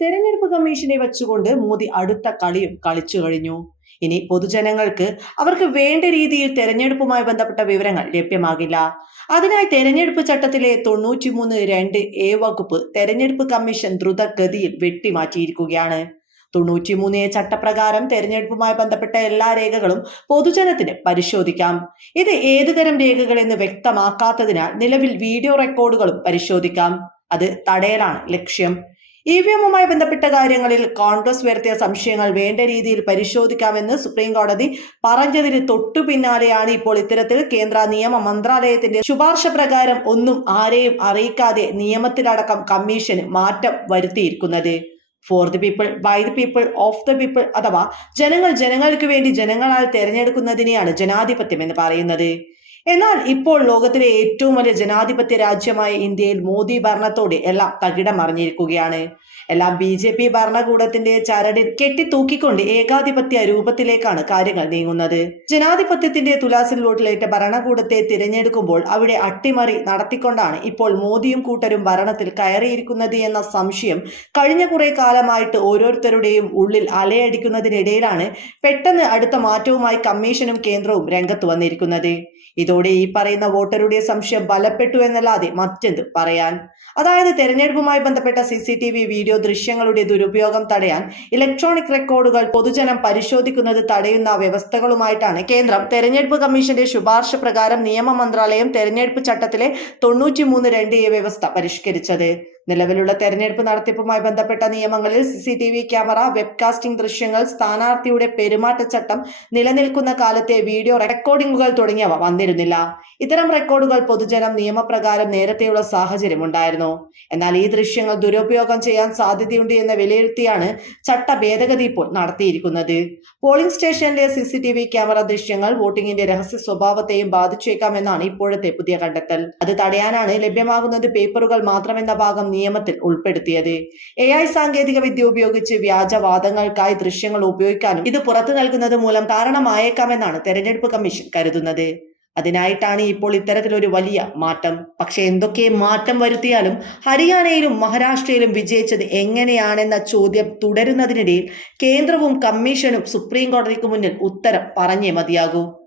തെരഞ്ഞെടുപ്പ് കമ്മീഷനെ വെച്ചുകൊണ്ട് മോദി അടുത്ത കളിയും കളിച്ചു കഴിഞ്ഞു. ഇനി പൊതുജനങ്ങൾക്ക് അവർക്ക് വേണ്ട രീതിയിൽ തെരഞ്ഞെടുപ്പുമായി ബന്ധപ്പെട്ട വിവരങ്ങൾ ലഭ്യമാകില്ല. അതിനായി തെരഞ്ഞെടുപ്പ് ചട്ടത്തിലെ തൊണ്ണൂറ്റിമൂന്ന് രണ്ട് എ വകുപ്പ് തെരഞ്ഞെടുപ്പ് കമ്മീഷൻ ദ്രുതഗതിയിൽ വെട്ടിമാറ്റിയിരിക്കുകയാണ്. തൊണ്ണൂറ്റിമൂന്ന് ചട്ടപ്രകാരം തെരഞ്ഞെടുപ്പുമായി ബന്ധപ്പെട്ട എല്ലാ രേഖകളും പൊതുജനത്തിന് പരിശോധിക്കാം. ഇത് ഏതുതരം രേഖകൾ എന്ന് വ്യക്തമാക്കാത്തതിനാൽ നിലവിൽ വീഡിയോ റെക്കോർഡുകളും പരിശോധിക്കാം. അത് തടയലാണ് ലക്ഷ്യം. ഇ വി എമ്മുമായി ബന്ധപ്പെട്ട കാര്യങ്ങളിൽ കോൺഗ്രസ് വരുത്തിയ സംശയങ്ങൾ വേണ്ട രീതിയിൽ പരിശോധിക്കാമെന്ന് സുപ്രീം കോടതി പറഞ്ഞതിന് തൊട്ടു പിന്നാലെയാണ് ഇപ്പോൾ ഇത്തരത്തിൽ കേന്ദ്ര നിയമ മന്ത്രാലയത്തിന്റെ ശുപാർശ പ്രകാരം ഒന്നും ആരെയും അറിയിക്കാതെ നിയമത്തിലടക്കം കമ്മീഷന് മാറ്റം വരുത്തിയിരിക്കുന്നത്. For the people by the people of the people അഥവാ ജനങ്ങൾ ജനങ്ങൾക്ക് വേണ്ടി ജനങ്ങളാൽ തെരഞ്ഞെടുക്കുന്നതിനെയാണ് ജനാധിപത്യം എന്ന് പറയുന്നത്. എന്നാൽ ഇപ്പോൾ ലോകത്തിലെ ഏറ്റവും വലിയ ജനാധിപത്യ രാജ്യമായ ഇന്ത്യയിൽ മോദി ഭരണത്തോടെ എല്ലാം തകിടം മറിഞ്ഞിരിക്കുകയാണ് എല്ലാം ബി ജെ പി ഭരണകൂടത്തിന്റെ ചരടിൽ കെട്ടിത്തൂക്കിക്കൊണ്ട് ഏകാധിപത്യ രൂപത്തിലേക്കാണ് കാര്യങ്ങൾ നീങ്ങുന്നത്. ജനാധിപത്യത്തിന്റെ തുലാസിൽ വോട്ടിലേറ്റ ഭരണകൂടത്തെ തിരഞ്ഞെടുക്കുമ്പോൾ അവിടെ അട്ടിമറി നടത്തിക്കൊണ്ടാണ് ഇപ്പോൾ മോദിയും കൂട്ടരും ഭരണത്തിൽ കയറിയിരിക്കുന്നത് എന്ന സംശയം കഴിഞ്ഞ കുറെ കാലമായിട്ട് ഓരോരുത്തരുടെയും ഉള്ളിൽ അലയടിക്കുന്നതിനിടയിലാണ് പെട്ടെന്ന് അടുത്ത മാറ്റവുമായി കമ്മീഷനും കേന്ദ്രവും രംഗത്ത് വന്നിരിക്കുന്നത്. ഇതോടെ ഈ പറയുന്ന വോട്ടറുടെ സംശയം ബലപ്പെട്ടു എന്നല്ലാതെ മറ്റെന്ത് പറയാൻ? അതായത് തെരഞ്ഞെടുപ്പുമായി ബന്ധപ്പെട്ട C C T V video ദൃശ്യങ്ങളുടെ ദുരുപയോഗം തടയാൻ ഇലക്ട്രോണിക് റെക്കോർഡുകൾ പൊതുജനം പരിശോധിക്കുന്നത് തടയുന്ന വ്യവസ്ഥകളുമായിട്ടാണ് കേന്ദ്രം. തെരഞ്ഞെടുപ്പ് കമ്മീഷന്റെ ശുപാർശ പ്രകാരം നിയമ മന്ത്രാലയം തെരഞ്ഞെടുപ്പ് ചട്ടത്തിലെ തൊണ്ണൂറ്റി മൂന്ന് രണ്ട് എ വ്യവസ്ഥ പരിഷ്കരിച്ചത്. നിലവിലുള്ള തെരഞ്ഞെടുപ്പ് നടത്തിപ്പുമായി ബന്ധപ്പെട്ട നിയമങ്ങളിൽ C T V camera webcasting ദൃശ്യങ്ങൾ സ്ഥാനാർത്ഥിയുടെ പെരുമാറ്റച്ചട്ടം നിലനിൽക്കുന്ന കാലത്തെ വീഡിയോ റെക്കോർഡിംഗുകൾ തുടങ്ങിയവ വന്നിരുന്നില്ല. ഇത്തരം റെക്കോർഡുകൾ പൊതുജനം നിയമപ്രകാരം നേരത്തെയുള്ള സാഹചര്യം ഉണ്ടായിരുന്നു എന്നാൽ ഈ ദൃശ്യങ്ങൾ ദുരുപയോഗം ചെയ്യാൻ സാധ്യതയുണ്ട് എന്ന വിലയിരുത്തിയാണ് ചട്ട ഭേദഗതി ഇപ്പോൾ നടത്തിയിരിക്കുന്നത്. പോളിംഗ് സ്റ്റേഷനിലെ C C T V camera ദൃശ്യങ്ങൾ വോട്ടിംഗിന്റെ രഹസ്യ സ്വഭാവത്തെയും ബാധിച്ചേക്കാമെന്നാണ് ഇപ്പോഴത്തെ പുതിയ കണ്ടെത്തൽ. അത് തടയാനാണ് ലഭ്യമാകുന്നത് പേപ്പറുകൾ മാത്രമെന്ന ഭാഗം നിയമത്തിൽ ഉൾപ്പെടുത്തിയത്. എ ഐ സാങ്കേതിക വിദ്യ ഉപയോഗിച്ച് വ്യാജവാദങ്ങൾക്കായി ദൃശ്യങ്ങൾ ഉപയോഗിക്കാനും ഇത് പുറത്തു നൽകുന്നത് മൂലം കാരണമായേക്കാമെന്നാണ് തെരഞ്ഞെടുപ്പ് കമ്മീഷൻ കരുതുന്നത്. അതിനായിട്ടാണ് ഇപ്പോൾ ഇത്തരത്തിലൊരു വലിയ മാറ്റം. പക്ഷെ എന്തൊക്കെ മാറ്റം വരുത്തിയാലും ഹരിയാനയിലും മഹാരാഷ്ട്രയിലും വിജയിച്ചത് എങ്ങനെയാണെന്ന ചോദ്യം തുടരുന്നതിനിടയിൽ കേന്ദ്രവും കമ്മീഷനും സുപ്രീം കോടതിക്ക് മുന്നിൽ ഉത്തരം പറഞ്ഞേ മതിയാകൂ.